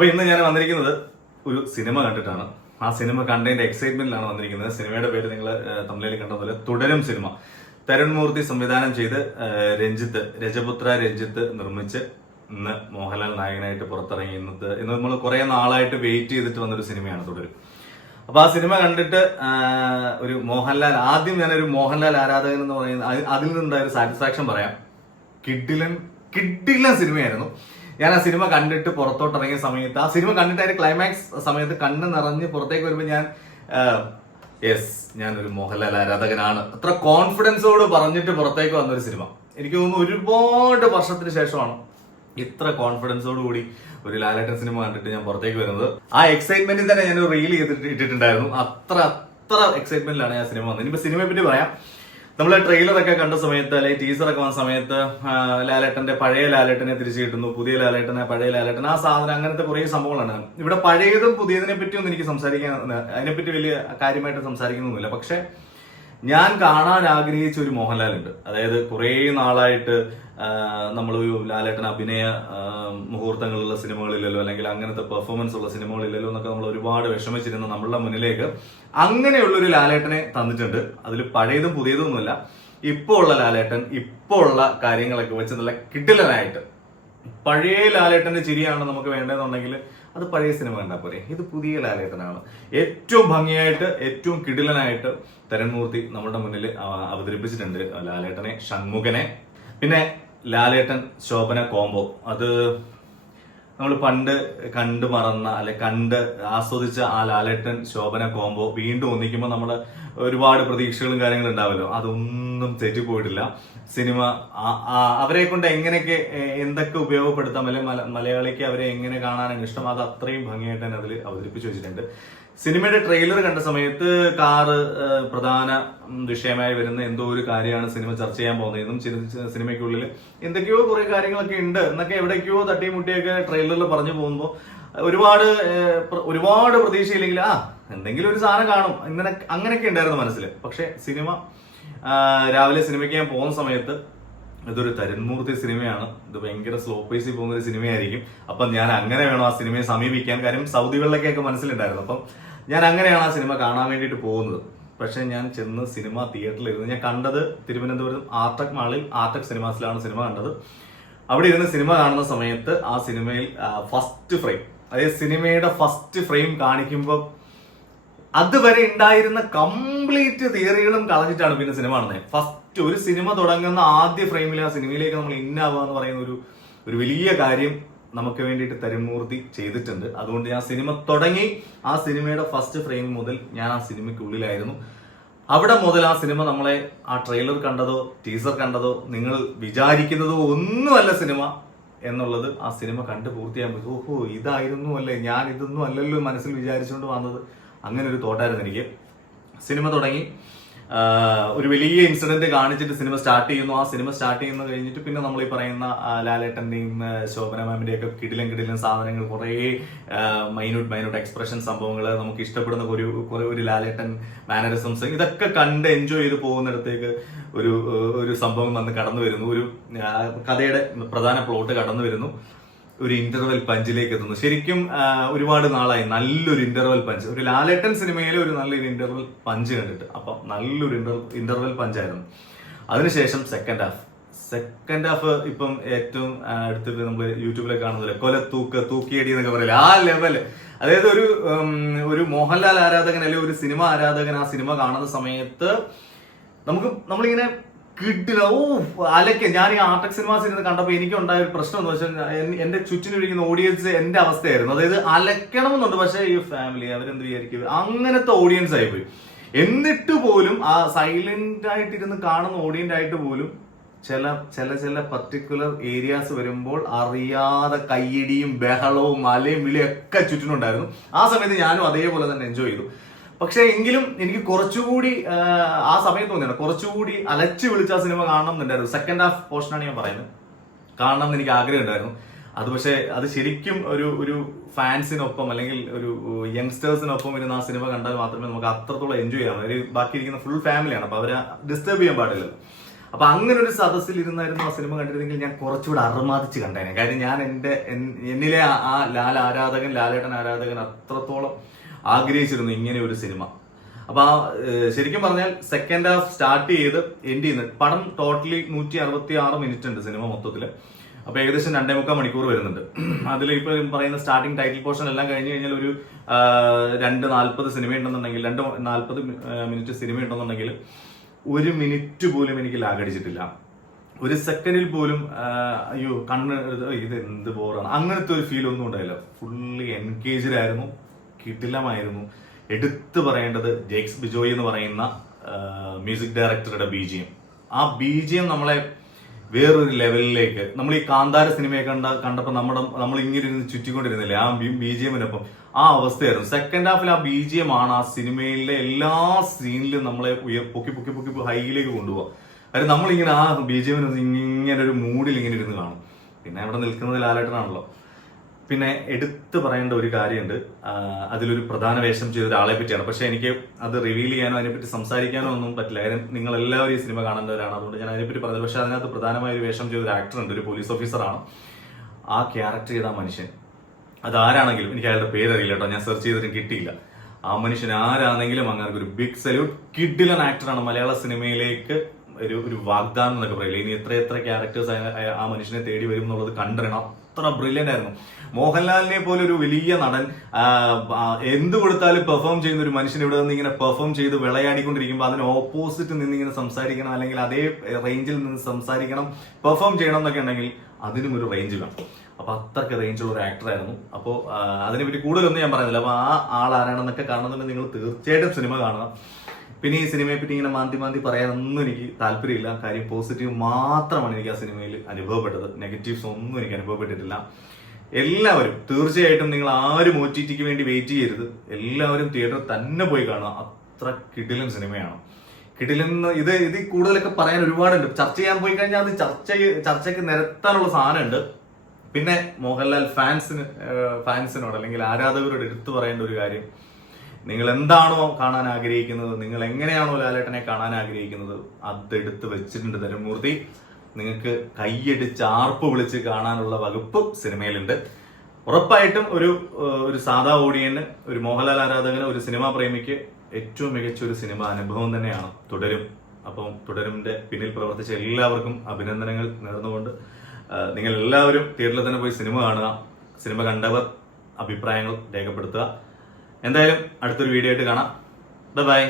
അപ്പൊ ഇന്ന് ഞാൻ വന്നിരിക്കുന്നത് ഒരു സിനിമ കണ്ടിട്ടാണ്. ആ സിനിമ കണ്ടതിന്റെ എക്സൈറ്റ്മെന്റിലാണ് വന്നിരിക്കുന്നത്. സിനിമയുടെ പേര് നിങ്ങൾ തമിഴിൽ കണ്ടതുപോലെ തുടരും സിനിമ. തരുൺ മൂർത്തി സംവിധാനം ചെയ്ത് രജപുത്ര രഞ്ജിത്ത് നിർമ്മിച്ച് ഇന്ന് മോഹൻലാൽ നായകനായിട്ട് പുറത്തിറങ്ങി. ഇന്ന് നമ്മൾ കുറെ നാളായിട്ട് വെയിറ്റ് ചെയ്തിട്ട് വന്നൊരു സിനിമയാണ് തുടരും. അപ്പൊ ആ സിനിമ കണ്ടിട്ട് ഒരു മോഹൻലാൽ, ആദ്യം ഞാനൊരു മോഹൻലാൽ ആരാധകൻ എന്ന് പറയുന്നത് അതിൽ നിന്നുണ്ടായ ഒരു സാറ്റിസ്ഫാക്ഷൻ പറയാം. കിഡിലൻ സിനിമയായിരുന്നു. ഞാൻ ആ സിനിമ കണ്ടിട്ട് പുറത്തോട്ടിറങ്ങിയ സമയത്ത്, ആ സിനിമ കണ്ടിട്ട് അതിന്റെ ക്ലൈമാക്സ് സമയത്ത് കണ്ണ് നിറഞ്ഞ് പുറത്തേക്ക് വരുമ്പോൾ ഞാനൊരു മോഹൻലാൽ ആരാധകനാണ്, അത്ര കോൺഫിഡൻസോട് പറഞ്ഞിട്ട് പുറത്തേക്ക് വന്നൊരു സിനിമ. എനിക്ക് തോന്നുന്നു ഒരുപാട് വർഷത്തിന് ശേഷമാണ് ഇത്ര കോൺഫിഡൻസോട് കൂടി ഒരു ലാലേട്ടൻ സിനിമ കണ്ടിട്ട് ഞാൻ പുറത്തേക്ക് വരുന്നത്. ആ എക്സൈറ്റ്മെന്റിൽ തന്നെ ഞാൻ റീൽ ഇട്ടിട്ടുണ്ടായിരുന്നു. അത്ര എക്സൈറ്റ്മെന്റിലാണ് ഞാൻ സിനിമ വന്നത്. ഇനിയിപ്പോ സിനിമയെ പറ്റി പറയാം. നമ്മൾ ട്രെയിലറൊക്കെ കണ്ട സമയത്ത്, അല്ലെങ്കിൽ ടീസറൊക്കെ വന്ന സമയത്ത് ലാലേട്ടന്റെ പഴയ ലാലേട്ടനെ തിരിച്ചു കിട്ടുന്നു, പുതിയ ലാലേട്ടനെ, പഴയ ലാലേട്ടൻ, ആ സാധനം, അങ്ങനത്തെ കുറേ സംഭവങ്ങളാണ്. ഇവിടെ പഴയതും പുതിയതിനെ പറ്റിയൊന്നും എനിക്ക് അതിനെപ്പറ്റി വലിയ കാര്യമായിട്ട് സംസാരിക്കുന്നൊന്നുമില്ല. പക്ഷെ ഞാൻ കാണാൻ ആഗ്രഹിച്ച ഒരു മോഹൻലാൽ ഉണ്ട്. അതായത് കുറേ നാളായിട്ട് നമ്മളൊരു ലാലേട്ടൻ അഭിനയ മുഹൂർത്തങ്ങളുള്ള സിനിമകളില്ലല്ലോ, അല്ലെങ്കിൽ അങ്ങനത്തെ പെർഫോമൻസ് ഉള്ള സിനിമകളില്ലല്ലോ എന്നൊക്കെ നമ്മൾ ഒരുപാട് വിഷമിച്ചിരുന്ന നമ്മളുടെ മുന്നിലേക്ക് അങ്ങനെയുള്ളൊരു ലാലേട്ടനെ തന്നിട്ടുണ്ട്. അതിൽ പഴയതും പുതിയതും ഒന്നുമില്ല. ഇപ്പോൾ ഉള്ള ലാലേട്ടൻ, ഇപ്പോൾ ഉള്ള കാര്യങ്ങളൊക്കെ വെച്ച് നല്ല കിടിലനായിട്ട്, പഴയ ലാലേട്ടന്റെ ചിരിയാണ് നമുക്ക് വേണ്ടതെന്നുണ്ടെങ്കിൽ അത് പഴയ സിനിമ കണ്ടാൽ പോരെ. ഇത് പുതിയ ലാലേട്ടനാണ്. ഏറ്റവും ഭംഗിയായിട്ട്, ഏറ്റവും കിടിലനായിട്ട് തരുൺമൂർത്തി നമ്മുടെ മുന്നിൽ അവതരിപ്പിച്ചിട്ടുണ്ട് ലാലേട്ടനെ, ഷൺമുഖനെ. പിന്നെ ലാലേട്ടൻ ശോഭന കോംബോ, അത് നമ്മൾ പണ്ട് കണ്ടു മറന്ന, അല്ലെ കണ്ട് ആസ്വദിച്ച ആ ലാലേട്ടൻ ശോഭന കോംബോ വീണ്ടും ഒന്നിക്കുമ്പോൾ നമ്മുടെ ഒരുപാട് പ്രതീക്ഷകളും കാര്യങ്ങളും ഉണ്ടാവല്ലോ, അതൊന്നും തെറ്റിപ്പോയിട്ടില്ല. സിനിമ അവരെ കൊണ്ട് എങ്ങനെയൊക്കെ എന്തൊക്കെ ഉപയോഗപ്പെടുത്താം, അല്ലെങ്കിൽ മലയാളിക്ക് അവരെ എങ്ങനെ കാണാനാണ് ഇഷ്ടം, അത് അത്രയും ഭംഗിയായിട്ട് തന്നെ അതിൽ അവതരിപ്പിച്ചു വെച്ചിട്ടുണ്ട്. സിനിമയുടെ ട്രെയിലർ കണ്ട സമയത്ത് കാറ് പ്രധാന വിഷയമായി വരുന്ന എന്തോ ഒരു കാര്യമാണ് സിനിമ ചർച്ച ചെയ്യാൻ പോകുന്നതെന്നും സിനിമയ്ക്കുള്ളിൽ എന്തൊക്കെയോ കുറെ കാര്യങ്ങളൊക്കെ ഉണ്ട് എന്നൊക്കെ എവിടേക്കോ തട്ടിമുട്ടിയൊക്കെ ട്രെയിലറിൽ പറഞ്ഞു പോകുമ്പോൾ ഒരുപാട് പ്രതീക്ഷയില്ലെങ്കിൽ എന്തെങ്കിലും ഒരു സാധനം കാണും, അങ്ങനെയൊക്കെ ഉണ്ടായിരുന്നു മനസ്സിൽ. പക്ഷെ സിനിമ രാവിലെ സിനിമയ്ക്ക് ഞാൻ പോകുന്ന സമയത്ത് ഇതൊരു തരുൺമൂർത്തി സിനിമയാണ്, ഇത് ഭയങ്കര സ്ലോ പേസിൽ പോകുന്ന ഒരു സിനിമയായിരിക്കും, അപ്പം ഞാൻ അങ്ങനെ വേണം ആ സിനിമയെ സമീപിക്കാൻ. കാര്യം സൗദികളിലൊക്കെ മനസ്സിലുണ്ടായിരുന്നു. അപ്പം ഞാൻ അങ്ങനെയാണ് ആ സിനിമ കാണാൻ വേണ്ടിയിട്ട് പോകുന്നത്. പക്ഷെ ഞാൻ ചെന്ന് സിനിമ തിയേറ്ററിൽ ഇരുന്ന് ഞാൻ കണ്ടത് തിരുവനന്തപുരം ആർട്ടക് മാളിൽ, ആർട്ടക് സിനിമാസിലാണ് സിനിമ കണ്ടത്. അവിടെ ഇരുന്ന് സിനിമ കാണുന്ന സമയത്ത് ആ സിനിമയിൽ ഫസ്റ്റ് ഫ്രെയിം, അതായത് സിനിമയുടെ ഫസ്റ്റ് ഫ്രെയിം കാണിക്കുമ്പോൾ അതുവരെ ഉണ്ടായിരുന്ന കംപ്ലീറ്റ് തിയറികളും കളഞ്ഞിട്ടാണ് പിന്നെ സിനിമ കാണുന്നത്. ഫസ്റ്റ് ഒരു സിനിമ തുടങ്ങുന്ന ആദ്യ ഫ്രെയിമിൽ ആ സിനിമയിലേക്ക് നമ്മൾ ഇന്നാവുക എന്ന് പറയുന്ന ഒരു വലിയ കാര്യം നമുക്ക് വേണ്ടിയിട്ട് തരുൺമൂർത്തി ചെയ്തിട്ടുണ്ട്. അതുകൊണ്ട് ഞാൻ സിനിമ തുടങ്ങി ആ സിനിമയുടെ ഫസ്റ്റ് ഫ്രെയിം മുതൽ ഞാൻ ആ സിനിമയ്ക്കുള്ളിലായിരുന്നു. അവിടെ മുതൽ ആ സിനിമ നമ്മളെ ആ ട്രെയിലർ കണ്ടതോ ടീസർ കണ്ടതോ നിങ്ങൾ വിചാരിക്കുന്നതോ ഒന്നുമല്ല സിനിമ എന്നുള്ളത് ആ സിനിമ കണ്ട് പൂർത്തിയാകുമ്പോൾ ഓഹോ ഇതായിരുന്നു അല്ലേ, ഞാൻ ഇതൊന്നും അല്ലല്ലോ മനസ്സിൽ വിചാരിച്ചുകൊണ്ട് വന്നത്, അങ്ങനെ ഒരു തോട്ടായിരുന്നു എനിക്ക്. സിനിമ തുടങ്ങി, ഒരു വലിയ ഇൻസിഡന്റ് കാണിച്ചിട്ട് സിനിമ സ്റ്റാർട്ട് ചെയ്യുന്നു. ആ സിനിമ സ്റ്റാർട്ട് ചെയ്യുന്ന കഴിഞ്ഞിട്ട് പിന്നെ നമ്മൾ ഈ പറയുന്ന ലാലേട്ടന്റെയും ശോഭന മാമിന്റെ ഒക്കെ കിടിലൻ സാധനങ്ങൾ, കുറേ മൈന്യൂട്ട് എക്സ്പ്രഷൻ സംഭവങ്ങൾ, നമുക്ക് ഇഷ്ടപ്പെടുന്ന ഒരു ലാലേട്ടൻ മാനറിസംസ്, ഇതൊക്കെ കണ്ട് എൻജോയ് ചെയ്ത് പോകുന്നിടത്തേക്ക് ഒരു സംഭവം വന്ന് കടന്നു വരുന്നു. ഒരു കഥയുടെ പ്രധാന പ്ലോട്ട് കടന്നു വരുന്നു. ഒരു ഇന്റർവെൽ പഞ്ചിലേക്ക് എത്തുന്നു. ശരിക്കും ഒരുപാട് നാളായി നല്ലൊരു ഇന്റർവെൽ പഞ്ച്, ഒരു ലാലേട്ടൻ സിനിമയിലെ ഒരു നല്ലൊരു ഇന്റർവെൽ പഞ്ച് കണ്ടിട്ട്. അപ്പം നല്ലൊരു ഇന്റർവെൽ പഞ്ചായിരുന്നു. അതിനുശേഷം സെക്കൻഡ് ഹാഫ് ഇപ്പം ഏറ്റവും അടുത്തിട്ട് നമ്മൾ യൂട്യൂബിലൊക്കെ കാണുന്നില്ല, തൂക്കിയടി എന്നൊക്കെ പറയില്ല, ആ ലെവല്. അതായത് ഒരു മോഹൻലാൽ ആരാധകൻ അല്ലെങ്കിൽ ഒരു സിനിമ ആരാധകൻ ആ സിനിമ കാണുന്ന സമയത്ത് നമ്മളിങ്ങനെ കിട്ടില്ല. അലക്കെ ഞാൻ ഈ ആർട്ടക് സിനിമാസ് ഇരുന്ന് കണ്ടപ്പോൾ എനിക്ക് ഉണ്ടായ ഒരു പ്രശ്നം എന്ന് വെച്ചാൽ എന്റെ ചുറ്റിനിരിക്കുന്ന ഓഡിയൻസ് എന്റെ അവസ്ഥയായിരുന്നു. അതായത് അലക്കണമെന്നുണ്ട്, പക്ഷെ ഈ ഫാമിലി അവരെന്ത് വിചാരിക്കും, അങ്ങനത്തെ ഓഡിയൻസ് ആയിപ്പോയി. എന്നിട്ട് പോലും ആ സൈലന്റ് ആയിട്ടിരുന്ന് കാണുന്ന ഓഡിയൻസ് ആയിട്ട് പോലും ചില പർട്ടിക്കുലർ ഏരിയാസ് വരുമ്പോൾ അറിയാതെ കയ്യടിയും ബഹളവും മലയും വിളിയും ഒക്കെ ചുറ്റിനുണ്ടായിരുന്നു. ആ സമയത്ത് ഞാനും അതേപോലെ തന്നെ എൻജോയ് ചെയ്തു. പക്ഷെ എങ്കിലും എനിക്ക് കുറച്ചുകൂടി ആ സമയത്ത് തോന്നിയാണ് കുറച്ചുകൂടി അലച്ചു വിളിച്ച ആ സിനിമ കാണണം എന്നുണ്ടായിരുന്നു. സെക്കൻഡ് ഹാഫ് പോർഷനാണ് ഞാൻ പറയുന്നത്, കാണണം എന്ന് എനിക്ക് ആഗ്രഹം ഉണ്ടായിരുന്നു. പക്ഷെ അത് ശരിക്കും ഒരു ഫാൻസിനൊപ്പം അല്ലെങ്കിൽ ഒരു യങ്സ്റ്റേഴ്സിനൊപ്പം ഇരുന്ന് ആ സിനിമ കണ്ടാൽ മാത്രമേ നമുക്ക് അത്രത്തോളം എൻജോയ് ചെയ്യാം. ബാക്കി ഇരിക്കുന്ന ഫുൾ ഫാമിലിയാണ്, അപ്പൊ അവരെ ഡിസ്റ്റർബ് ചെയ്യാൻ പാടില്ലല്ലോ. അപ്പൊ അങ്ങനെ ഒരു സദസ്സിൽ ഇരുന്നായിരുന്നു ആ സിനിമ കണ്ടിരുന്നെങ്കിൽ ഞാൻ കുറച്ചുകൂടെ അർമാദിച്ച് കണ്ടേനെ. കാര്യം ഞാൻ എന്നിലെ ആ ലാലേട്ടൻ ആരാധകൻ അത്രത്തോളം ആഗ്രഹിച്ചിരുന്നു ഇങ്ങനെ ഒരു സിനിമ. അപ്പൊ ശരിക്കും പറഞ്ഞാൽ സെക്കൻഡ് ഹാഫ് സ്റ്റാർട്ട് ചെയ്ത് എൻഡ് ചെയ്യുന്നത് പടം ടോട്ടലി 166 മിനിറ്റ് ഉണ്ട് സിനിമ മൊത്തത്തില്. അപ്പൊ ഏകദേശം 2.25 മണിക്കൂർ വരുന്നുണ്ട്. അതിൽ ഇപ്പൊ പറയുന്ന സ്റ്റാർട്ടിംഗ് ടൈറ്റിൽ പോർഷൻ എല്ലാം കഴിഞ്ഞ് കഴിഞ്ഞാൽ ഒരു 2:40 സിനിമ ഉണ്ടെന്നുണ്ടെങ്കിൽ 2:40 മിനിറ്റ് സിനിമ ഉണ്ടെന്നുണ്ടെങ്കിൽ 1 മിനിറ്റ് പോലും എനിക്ക് ലാഗടിച്ചിട്ടില്ല. ഒരു സെക്കൻഡിൽ പോലും അയ്യോ കണ്ണ് ഇത് എന്ത് ബോറാണ് അങ്ങനത്തെ ഒരു ഫീൽ ഒന്നും ഉണ്ടായില്ല. ഫുള്ളി എൻഗേജ്ഡ് ആയിരുന്നു, കിടിലമായിരുന്നു. എടുത്തു പറയേണ്ടത് ജേക്സ് ബിജോയ് എന്ന് പറയുന്ന മ്യൂസിക് ഡയറക്ടറുടെ BGM. ആ BGM നമ്മളെ വേറൊരു ലെവലിലേക്ക്, നമ്മൾ ഈ കാന്താര സിനിമയൊക്കെ കണ്ടപ്പോൾ നമ്മൾ ഇങ്ങനെ ഇരുന്ന് ചുറ്റിക്കൊണ്ടിരുന്നില്ലേ ആ BGMനൊപ്പം, ആ അവസ്ഥയായിരുന്നു. സെക്കൻഡ് ഹാഫിൽ ആ BGM ആണ് ആ സിനിമയിലെ എല്ലാ സീനിലും നമ്മളെ പൊക്കി പൊക്കി പൊക്കി ഹൈയിലേക്ക് കൊണ്ടുപോകാം. കാര്യം നമ്മളിങ്ങനെ ആ BGM ഇങ്ങനെ ഒരു മൂഡിൽ ഇങ്ങനെ ഇരുന്ന് കാണും. പിന്നെ അവിടെ നിൽക്കുന്നത് ലാലേട്ടനാണല്ലോ. പിന്നെ എടുത്തു പറയേണ്ട ഒരു കാര്യമുണ്ട്, അതിലൊരു പ്രധാന വേഷം ചെയ്ത ഒരാളെ പറ്റിയാണ്. പക്ഷെ എനിക്ക് അത് റിവീൽ ചെയ്യാനോ അതിനെപ്പറ്റി സംസാരിക്കാനോ ഒന്നും പറ്റില്ല. കാര്യം നിങ്ങൾ എല്ലാവരും ഈ സിനിമ കാണേണ്ടവരാണ്, അതുകൊണ്ട് ഞാൻ അതിനെപ്പറ്റി പറഞ്ഞത്. പക്ഷെ അതിനകത്ത് പ്രധാനമായ ഒരു വേഷം ചെയ്ത ഒരു ആക്ടർ ഉണ്ട്, ഒരു പോലീസ് ഓഫീസറാണ്. ആ ക്യാരക്ടർ ചെയ്ത മനുഷ്യൻ അതാരാണെങ്കിലും, എനിക്ക് അയാളുടെ പേര് അറിയില്ല കേട്ടോ, ഞാൻ സെർച്ച് ചെയ്തിട്ട് കിട്ടിയില്ല. ആ മനുഷ്യൻ ആരാണെങ്കിലും അങ്ങനെ ഒരു ബിഗ് സല്യൂട്ട്. കിഡിലൻ ആക്ടറാണ്. മലയാള സിനിമയിലേക്ക് ഒരു വാഗ്ദാനം എന്നൊക്കെ പറയില്ല. ഇനി എത്ര ക്യാരക്ടേഴ്സ് ആ മനുഷ്യനെ തേടി വരും എന്നുള്ളത് കണ്ടറിയണം. അത്ര ബ്രില്യന്റ് ആയിരുന്നു. മോഹൻലാലിനെ പോലെ ഒരു വലിയ നടൻ എന്ത് കൊടുത്താലും പെർഫോം ചെയ്യുന്ന ഒരു മനുഷ്യൻ ഇവിടെ നിന്ന് ഇങ്ങനെ പെർഫോം ചെയ്ത് വിളയാടിക്കൊണ്ടിരിക്കുമ്പോൾ അതിന് ഓപ്പോസിറ്റ് നിന്ന് ഇങ്ങനെ സംസാരിക്കണം, അല്ലെങ്കിൽ അതേ റേഞ്ചിൽ നിന്ന് സംസാരിക്കണം, പെർഫോം ചെയ്യണം എന്നൊക്കെ ഉണ്ടെങ്കിൽ അതിനും ഒരു റേഞ്ച് വേണം. അപ്പൊ അത്രയ്ക്ക് റേഞ്ചുള്ള ഒരു ആക്ടറായിരുന്നു. അപ്പോൾ അതിനെപ്പറ്റി കൂടുതലൊന്നും ഞാൻ പറയുന്നില്ല. അപ്പൊ ആ ആൾ ആരാണെന്നൊക്കെ കാണുന്നുണ്ടെങ്കിൽ നിങ്ങൾ തീർച്ചയായിട്ടും സിനിമ കാണുക. പിന്നെ ഈ സിനിമയെ പറ്റി ഇങ്ങനെ മാന്തി പറയാനൊന്നും എനിക്ക് താല്പര്യമില്ല. കാര്യം പോസിറ്റീവ് മാത്രമാണ് എനിക്ക് ആ സിനിമയിൽ അനുഭവപ്പെട്ടത്. നെഗറ്റീവ്സ് ഒന്നും എനിക്ക് അനുഭവപ്പെട്ടിട്ടില്ല. എല്ലാവരും തീർച്ചയായിട്ടും, നിങ്ങൾ ആരും OTT വേണ്ടി വെയിറ്റ് ചെയ്യരുത്. എല്ലാവരും തിയേറ്ററിൽ തന്നെ പോയി കാണുക. അത്ര കിടിലൻ സിനിമയാണ്. കിടിലൻ ഇത് കൂടുതലൊക്കെ പറയാൻ ഒരുപാടുണ്ട്. ചർച്ച ചെയ്യാൻ പോയി കഴിഞ്ഞാൽ അത് ചർച്ചയ്ക്ക് നിരത്താനുള്ള സാധനമുണ്ട്. പിന്നെ മോഹൻലാൽ ഫാൻസിനോട് അല്ലെങ്കിൽ ആരാധകരോട് എടുത്തു പറയേണ്ട ഒരു കാര്യം, നിങ്ങൾ എന്താണോ കാണാൻ ആഗ്രഹിക്കുന്നത്, നിങ്ങൾ എങ്ങനെയാണോ ലാലേട്ടനെ കാണാൻ ആഗ്രഹിക്കുന്നത്, അതെടുത്ത് വെച്ചിട്ടുണ്ട് തരുൺമൂർത്തി. നിങ്ങൾക്ക് കൈയടിച്ച് ആർപ്പ് വിളിച്ച് കാണാനുള്ള വകുപ്പ് സിനിമയിലുണ്ട്. ഉറപ്പായിട്ടും ഒരു സാധാ ഓഡിയന്, ഒരു മോഹൻലാൽ ആരാധകന്, ഒരു സിനിമാ പ്രേമിക്ക് ഏറ്റവും മികച്ച ഒരു സിനിമ അനുഭവം തന്നെയാണ് തുടരും. അപ്പം തുടരുമിന്റെ പിന്നിൽ പ്രവർത്തിച്ച എല്ലാവർക്കും അഭിനന്ദനങ്ങൾ നേർന്നുകൊണ്ട് നിങ്ങൾ എല്ലാവരും തിയേറ്ററിൽ തന്നെ പോയി സിനിമ കാണുക. സിനിമ കണ്ടവർ അഭിപ്രായങ്ങൾ രേഖപ്പെടുത്തുക. എന്തായാലും അടുത്തൊരു വീഡിയോ ആയിട്ട് കാണാം. ബൈ.